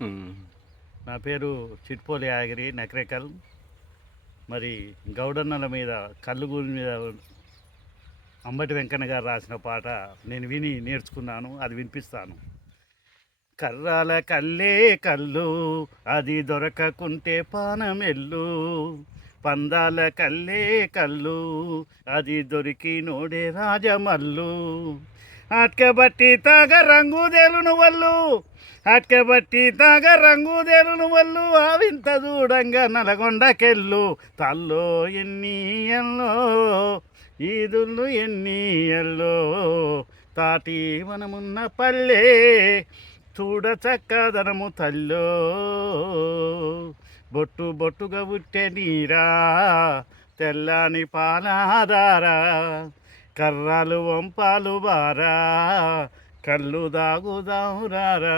హ్మ్. నా పేరు చిట్పోలి యాగిరి నకరేకల్. మరి గౌడన్నల మీద కల్లుగూరి మీద అంబటి వెంకన్న గారు రాసిన పాట నేను విని నేర్చుకున్నాను. అది వినిపిస్తాను. కర్రాల కల్లే కల్లు అది దొరకకుంటే పానమెల్లు, పందాల కల్లే కల్లు అది దొరికి నోడే రాజమల్లు, అట్కబట్టి తాగ రంగు దేలును వల్లు, అట్కబట్టి తాగ రంగు దేలును వల్లు, ఆ వింత చూడంగా నల్గొండకెళ్ళు తల్లో ఎన్ని ఎల్లో ఈదుళ్ళు ఎన్ని ఎల్లో, తాటి వనమున్న పల్లె చూడ చక్కదనము తల్లో, బొట్టు బొట్టుగా పుట్టే నీరా తెల్లని పాలాదారా, కర్రాలు వంపాలు బారా కళ్ళు దాగుదావురారా,